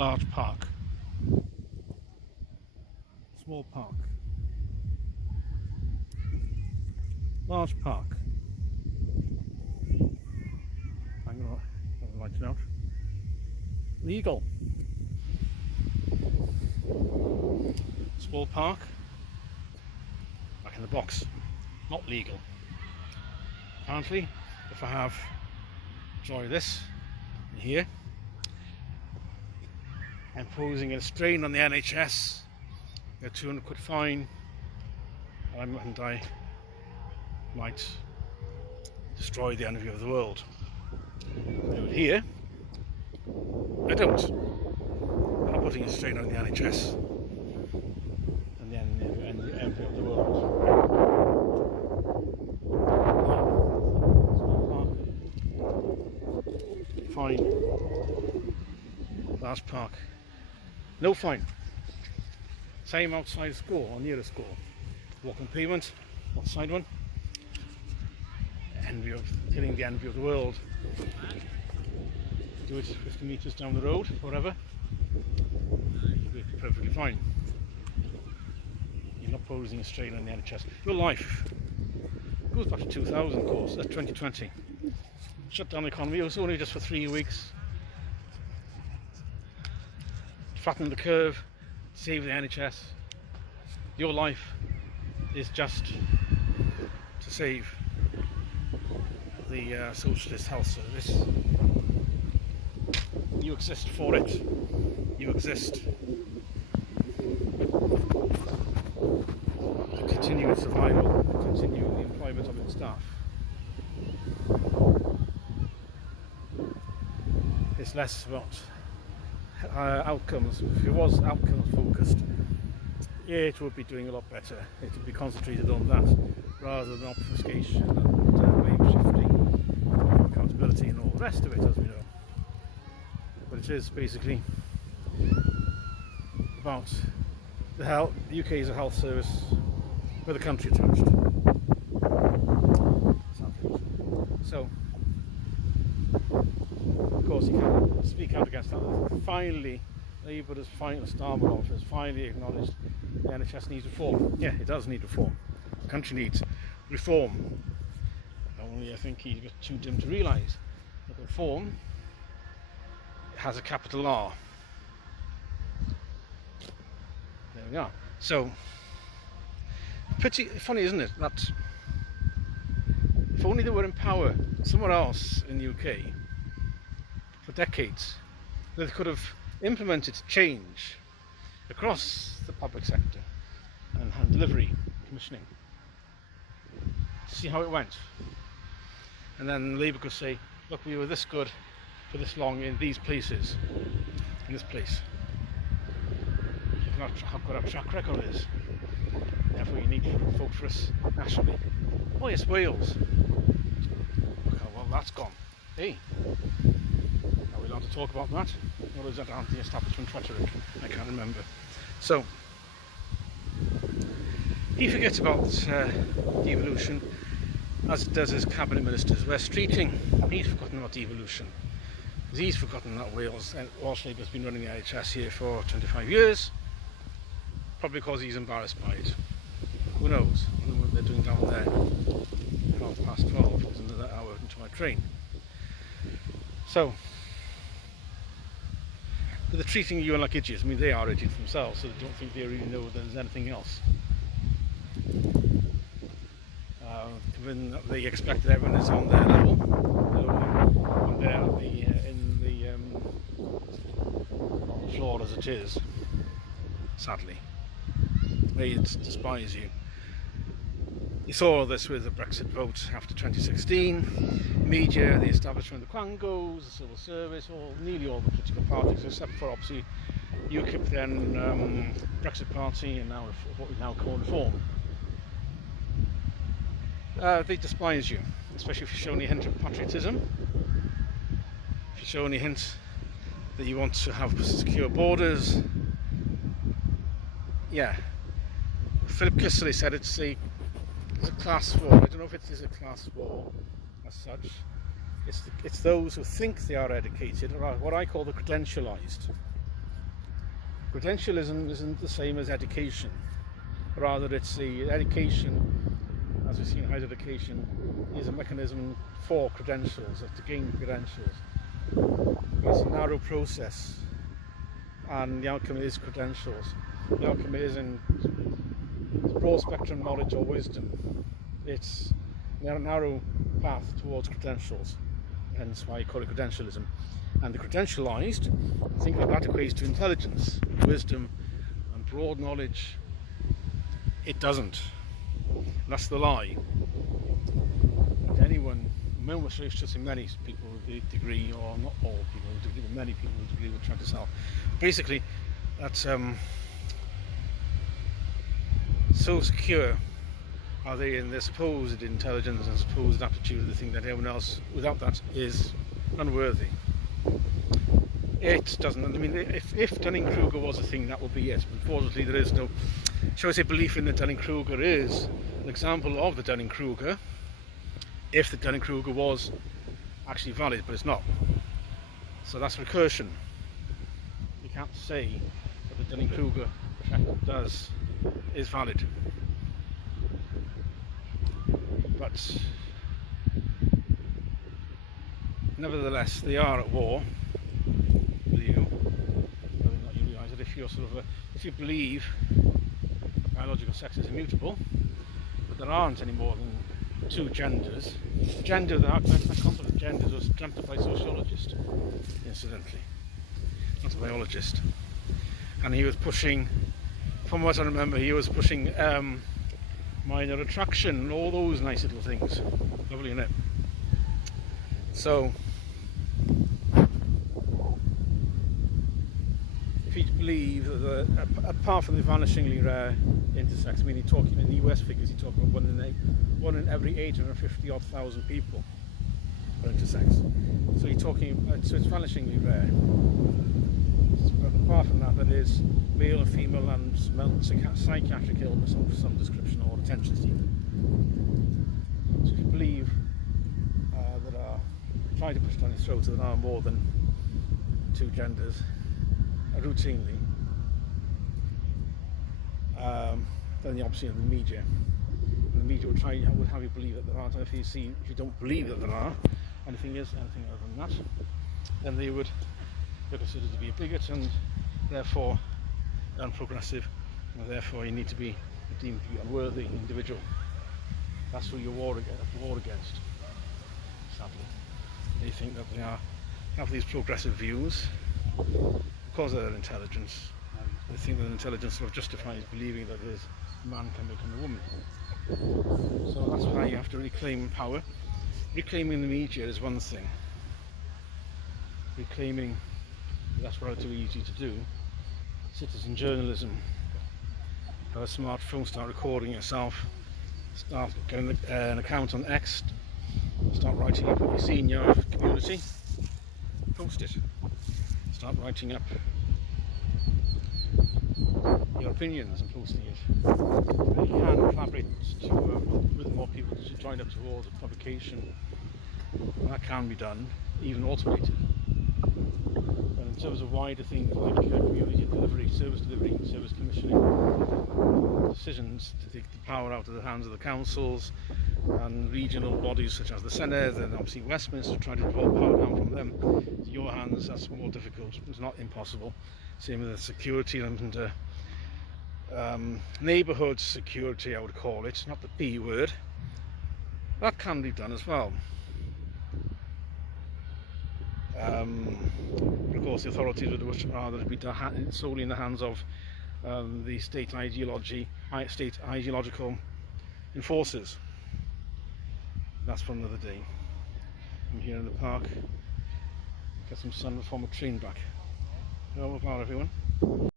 large park, small park, large park. I'm going to light it out. Legal. Small park. Back in the box. Not legal. Apparently, if I have enjoy this here, imposing a strain on the NHS, a £200 fine, and I might destroy the envy of the world. Do it here. I don't. I'm not putting a strain on the NHS and the envy of the world. Fine. Last park. No fine. Same outside school or near the school. Walking pavement, outside one. Killing the envy of the world. Do it 50 metres down the road, whatever. You'll be perfectly fine. You're not posing a strain on the NHS. Your life goes back to 2000, of course. That's 2020. Shut down the economy. It was only just for 3 weeks. Flatten the curve, save the NHS. Your life is just to save the socialist health service. You exist for it. You exist to continue its survival, to continue the employment of its staff. It's less about outcomes. If it was outcomes focused, yeah, it would be doing a lot better. It would be concentrated on that rather than obfuscation and blame shifting, accountability and all the rest of it, as we know. But it is basically about the health. The UK is a health service with a country attached. So, of course, you can speak out against that. Finally, Labour has Starmer has finally acknowledged the NHS needs reform. Yeah, it does need reform. The country needs reform. Only I think he's too dim to realise that reform has a capital R. There we are. So, pretty funny, isn't it, that if only they were in power somewhere else in the UK for decades, they could have implemented change across the public sector and hand delivery, commissioning. See how it went. And then Labour could say, look, we were this good for this long in these places, in this place. You can how good our track record is. Therefore you need to vote for us nationally. Oh yes, Wales. Okay, well that's gone. Hey, are we allowed to talk about that? Or is that anti-establishment rhetoric? I can't remember. So, he forgets about devolution, as does his cabinet ministers. Where Streeting, he's forgotten about devolution. He's forgotten that Wales Labour has been running the NHS here for 25 years, probably because he's embarrassed by it. Who knows? I don't know what they're doing down there. 12:30, was another hour into my train. So, but they're treating you like idiots. I mean, they are idiots themselves, so they don't think they really know that there's anything else. Given that they expect that everyone is on their level, and they're in the floor as it is, sadly. They despise you. You saw all this with the Brexit vote after 2016. Media, the establishment, the Quangos, the civil service, nearly all the political parties, except for obviously UKIP, then Brexit Party, and now what we now call Reform. They despise you, especially if you show any hint of patriotism. If you show any hint that you want to have secure borders. Yeah. Philip Kissely said it's a class war. I don't know if it is a class war as such. It's those who think they are educated, or what I call the credentialised. Credentialism isn't the same as education. Rather, it's the education, as we've seen, higher education is a mechanism for credentials, to gain credentials. It's a narrow process, and the outcome is credentials. The outcome is in broad spectrum knowledge or wisdom. It's a narrow path towards credentials, hence why I call it credentialism. And the credentialized, think that that equates to intelligence, wisdom, and broad knowledge. It doesn't. And that's the lie. And anyone, most just many people with a degree, or not all people with a degree, but many people with a degree will try to sell. Basically, that's so secure are they in their supposed intelligence and supposed aptitude, they think that everyone else without that is unworthy. It doesn't. I mean, if Dunning-Kruger was a thing, that would be it. Unfortunately, there is no, shall I say, belief in the Dunning-Kruger is an example of the Dunning-Kruger, if the Dunning-Kruger was actually valid, but it's not. So that's recursion. You can't say that the Dunning-Kruger effect is valid. But nevertheless, they are at war with you. Whether or not you realise that, if you believe that biological sex is immutable, but there aren't any more than two genders. Gender, that concept of genders was dreamt up by a sociologist, incidentally, not a biologist. And he was pushing, from what I remember, he was pushing minor attraction and all those nice little things. Lovely, isn't it? So, if you believe that apart from the vanishingly rare intersex, I mean, you're talking in the US figures, you're talking about one in every 850,000 people are intersex. So you're talking, so it's vanishingly rare. But apart from that, that is male and female and psychiatric illness of some description or attention seeking. So if you believe that are trying to push down your throat that there are more than two genders routinely, then the opposite of the media. And the media would have you believe that there aren't. And if you don't believe that there are anything other than that, then they would be considered to be a bigot and therefore unprogressive, and therefore you need to be deemed to be unworthy individual. That's who you're war against, sadly. They think that they have these progressive views because of their intelligence. They think that intelligence sort of justifies believing that a man can become a woman. So that's why you have to reclaim power. Reclaiming the media is one thing. Reclaiming, that's relatively easy to do. Citizen journalism. Have a smartphone, start recording yourself, start getting an account on X, start writing up what you see in your community, post it. Start writing up your opinions and posting it. You can collaborate with more people to join up towards a publication. That can be done, even automated. But in terms of wider things like community delivery, service commissioning, decisions to take the power out of the hands of the councils and regional bodies such as the Senedd and obviously Westminster, trying to draw power down from them to your hands, that's more difficult. It's not impossible. Same with the security and neighbourhood security, I would call it, not the P word. That can be done as well. But of course the authorities would much rather be solely in the hands of the state ideological enforcers. That's for another day. I'm here in the park, get some sun before my train back. Over everyone.